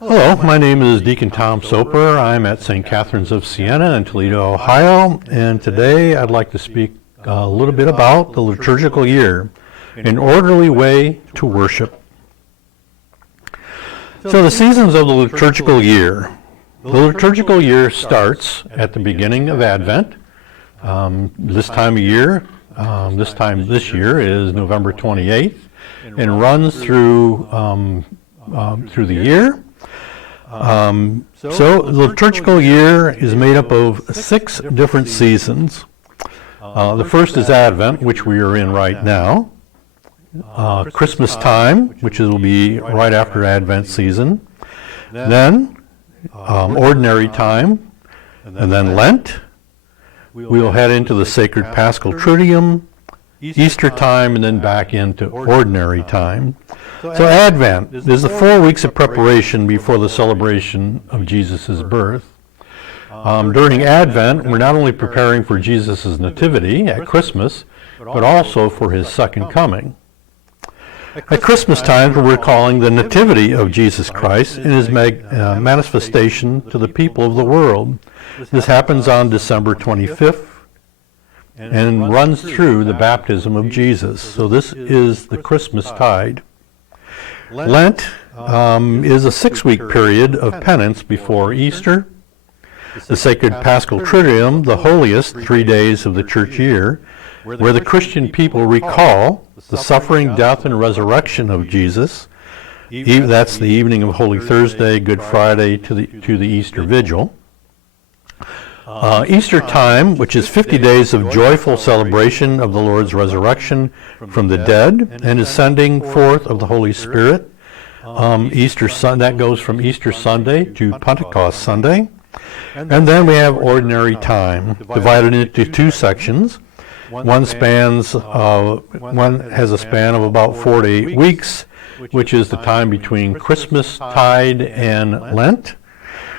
Hello, my name is Deacon Tom Soper. I'm at St. Catherine's of Siena in Toledo, Ohio, and today I'd like to speak a little bit about the liturgical year, an orderly way to worship. So the seasons of the liturgical year. The liturgical year starts at the beginning of Advent. This time of year, this year is November 28th, and runs through the year. So the liturgical year is made up of 6 different seasons. The first is Advent, which we are in right now. Christmastide, which will be right after Advent season. Then Ordinary Time, and then Lent. We'll head into the Sacred Paschal Triduum, Easter time, and then back into Ordinary Time. So Advent is the 4 weeks of preparation before the celebration of Jesus' birth. During Advent, we're not only preparing for Jesus' nativity at Christmas, but also for his second coming. At Christmas time, we're calling the nativity of Jesus Christ and his manifestation to the people of the world. This happens on December 25th and runs through the baptism of Jesus. So this is the Christmastide. Lent is a 6-week period of penance before Easter. The Sacred Paschal Triduum, the holiest 3 days of the church year, where the Christian people recall the suffering, death, and resurrection of Jesus. That's the evening of Holy Thursday, Good Friday to the Easter Vigil. Easter time, which is 50 days of joyful celebration of the Lord's resurrection from the dead and his sending forth of the Holy Spirit. That goes from Easter Sunday to Pentecost Sunday. And then we have Ordinary Time, divided into 2 sections. One has a span of about 4 to 8 weeks, which is the time between Christmastide and Lent.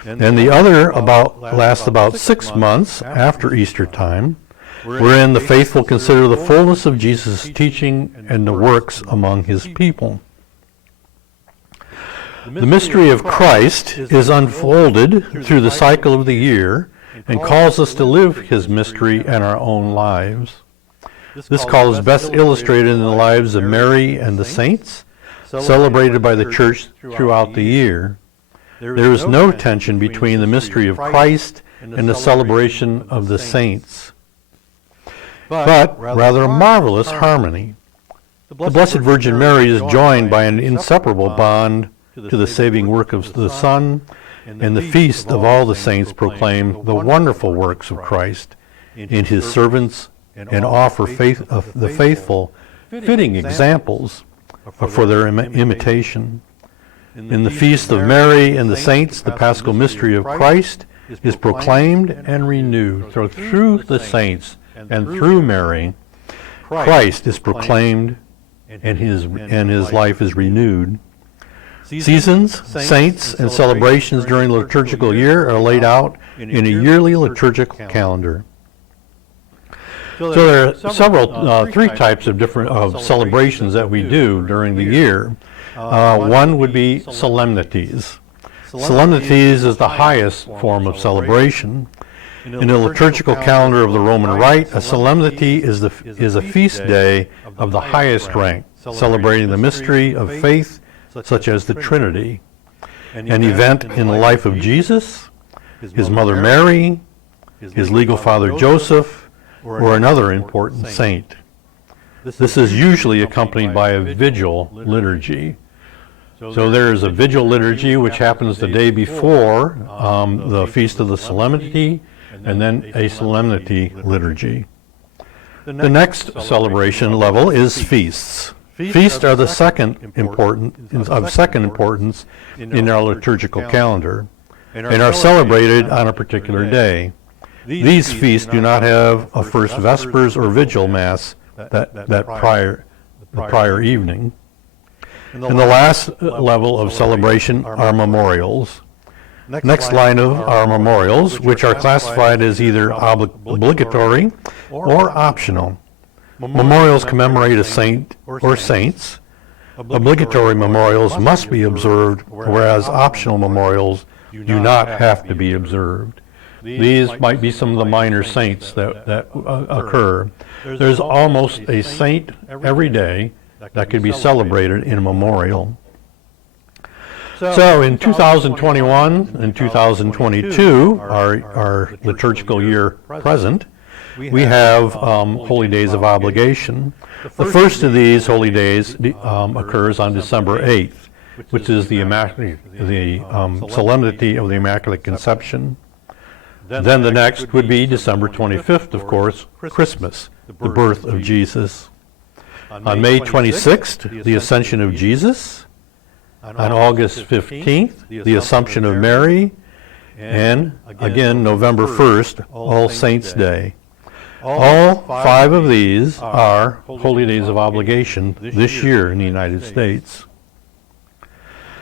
And the other lasts about 6 months after Easter time, wherein the faithful consider the fullness of Jesus' teaching and the works among his people. The mystery of Christ is unfolded through the cycle of the year and calls us to live his mystery in our own lives. This call is best illustrated in the lives of Mary and the saints, celebrated by the church throughout the year. There is no tension between the mystery of Christ and the celebration of the saints, but rather a marvelous harmony. The Blessed Virgin Mary is joined by an inseparable bond to the saving work of the Son, and the feast of all the saints proclaim the wonderful works of Christ in his servants and offer the faithful fitting examples for their imitation. In the feast of Mary and the saints, the Paschal mystery of Christ is proclaimed and renewed. So through the saints and through Mary, Christ is proclaimed and his life is renewed. Seasons, saints, and celebrations during the liturgical year are laid out in a yearly liturgical calendar. So there are 3 types of celebrations that we do during the year. One would be solemnities. Solemnities is the highest form of celebration. In the liturgical calendar of the Roman Rite, a solemnity is a feast day of the highest rank, celebrating the mystery of faith, such as the Trinity. An event in the life of Jesus, his mother Mary, his legal father Joseph, or another important saint. This is usually accompanied by a vigil liturgy. So there is a vigil liturgy which happens the day before the Feast of the Solemnity, and then a solemnity liturgy. The next celebration level is feasts. Feasts are the second importance in our liturgical calendar, and are celebrated on a particular day. These feasts do not have a first Vespers or Vigil Mass the prior evening. And the last level of celebration are memorials. Next line of our memorials, which are classified as either obligatory or optional. Memorials commemorate a saint or saints. Obligatory memorials must be observed, whereas optional memorials do not have to be observed. These might be some of the minor saints that occur. There's almost a saint every day that could be celebrated in a memorial. So in 2021 and 2022, our liturgical year present, we have Holy Days of Obligation. The first of these holy days occurs on December 8th, which is the solemnity of the Immaculate Conception. Then the next would be December 25th, of course, Christmas, the birth of Jesus. On May 26th, the Ascension of Jesus. On August 15th, the Assumption of Mary. And again, November 1st, All Saints' Day. All 5 of these are Holy Days of Obligation this year in the United States.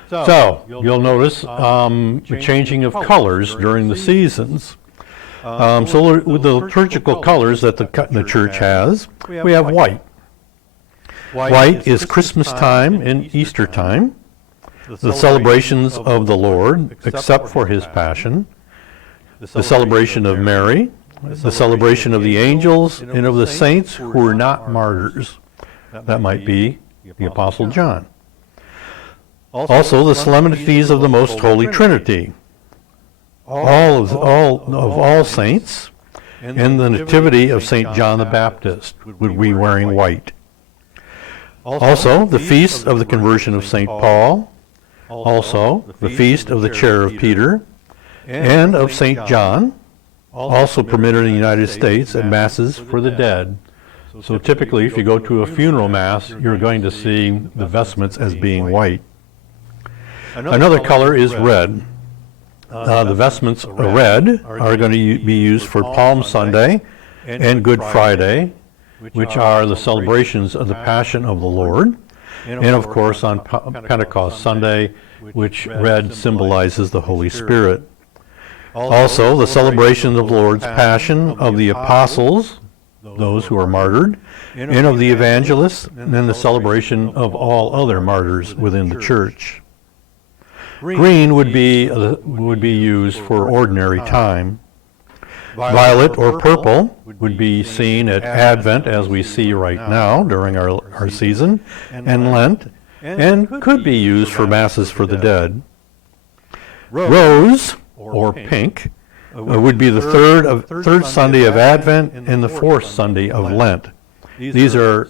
So, you'll notice the changing of colors during the seasons. So with the liturgical colors that the church has, we have white. White is Christmas time and Easter time, the celebrations of the Lord, except for his passion, the celebration of Mary, the celebration of the angels, and of the saints who were not martyrs. That might be the Apostle John. Also, the solemnities of the Most Holy Trinity, all saints, and the Nativity of St. John the Baptist would be wearing white. Also, the feast of the conversion of St. Paul, also the feast of the chair of Peter, and of St. John, also permitted in the United States at Masses for the dead. So typically, if you go to a funeral Mass, you're going to see the vestments as being white. Another color is red. The vestments red are going to be used for Palm Sunday and Good Friday, which are the celebrations of the Passion of the Lord, and of course on Pentecost Sunday, which red symbolizes the Holy Spirit. Also, the celebration of the Lord's Passion, of the Apostles, those who are martyred, and of the evangelists, and then the celebration of all other martyrs within the church. Green would be used for ordinary time. Violet or purple would be seen at Advent, as we see right now during our season, and Lent, and could be used for Masses for the dead. Rose, or pink, would be the third Sunday of Advent and the fourth Sunday of Lent. These are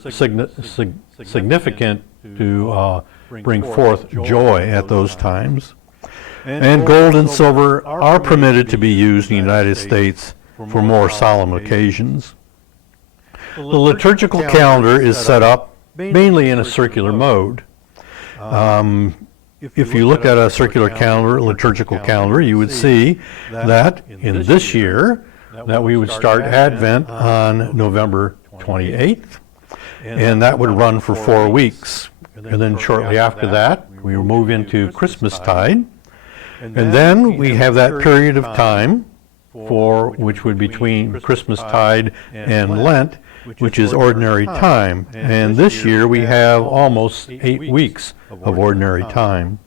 significant to bring forth joy at those times. And gold and silver are permitted to be used in the United States for more solemn occasions. The liturgical calendar is set up mainly in a circular mode. If you look at a circular calendar, liturgical calendar, you would see that in this year that we would start Advent on November 28th, and that would run for 4 weeks. And then shortly after that, we will move into Christmastide, and then we have that period of time which would be between Christmastide and Lent, which is ordinary time. And this year we have almost 8 weeks of ordinary time.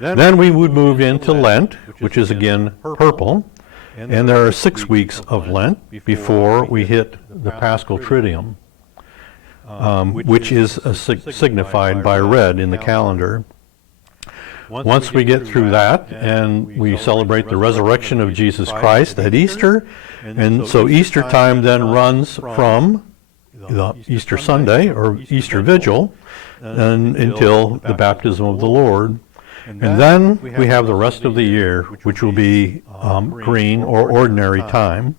Then we would move into Lent, which is again purple, and there are 6 weeks of Lent before we hit the Paschal Triduum, which is signified by red in the calendar. Once we get through that, and we celebrate the resurrection of Jesus Christ at Easter, and so Easter time then runs from the Easter Sunday or Easter Vigil until the baptism of the Lord. And then we have the rest of the year, which will be green or ordinary time.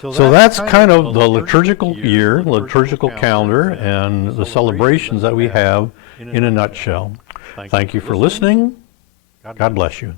So that's kind of the liturgical year, liturgical calendar, and the celebrations that we have in a nutshell. Thank you for listening. God bless you.